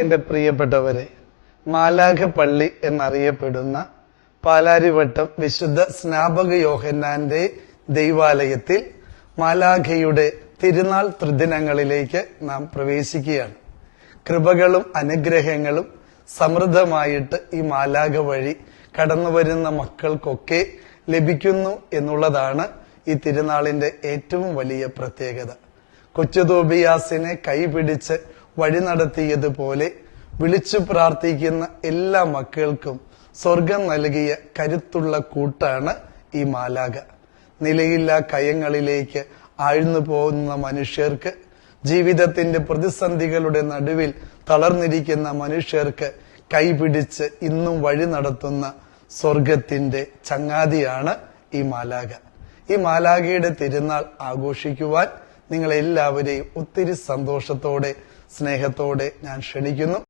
എന്റെ പ്രിയപ്പെട്ടവരെ മാലാഖ പള്ളി എന്നറിയപ്പെടുന്ന പാലാരിവട്ടം വിശുദ്ധ സ്നാപക യോഹന്നാന്റെ ദൈവാലയത്തിൽ മാലാഖയുടെ തിരുനാൾ ത്രിദിനങ്ങളിലേക്ക് നാം പ്രവേശിക്കുകയാണ്. കൃപകളും അനുഗ്രഹങ്ങളും സമൃദ്ധമായിട്ട് ഈ മാലാഖ വഴി കടന്നു വരുന്ന മക്കൾക്കൊക്കെ ലഭിക്കുന്നു എന്നുള്ളതാണ് ഈ തിരുനാളിന്റെ ഏറ്റവും വലിയ പ്രത്യേകത. കൊച്ചുതോബിയാസിനെ കൈപിടിച്ച് വഴി നടത്തിയതുപോലെ വിളിച്ചു പ്രാർത്ഥിക്കുന്ന എല്ലാ മക്കൾക്കും സ്വർഗം നൽകിയ കരുത്തുള്ള കൂട്ടാണ് ഈ മാലാക നിലയില്ല കയങ്ങളിലേക്ക് ആഴ്ന്നു പോകുന്ന മനുഷ്യർക്ക് ജീവിതത്തിന്റെ പ്രതിസന്ധികളുടെ നടുവിൽ തളർന്നിരിക്കുന്ന മനുഷ്യർക്ക് കൈപിടിച്ച് ഇന്നും വഴി നടത്തുന്ന സ്വർഗത്തിന്റെ ചങ്ങാതിയാണ് ഈ മാലാക ഈ മാലാകയുടെ തിരുനാൾ ആഘോഷിക്കുവാൻ നിങ്ങളെല്ലാവരെയും ഒത്തിരി സന്തോഷത്തോടെ സ്നേഹത്തോടെ ഞാൻ ക്ഷണിക്കുന്നു.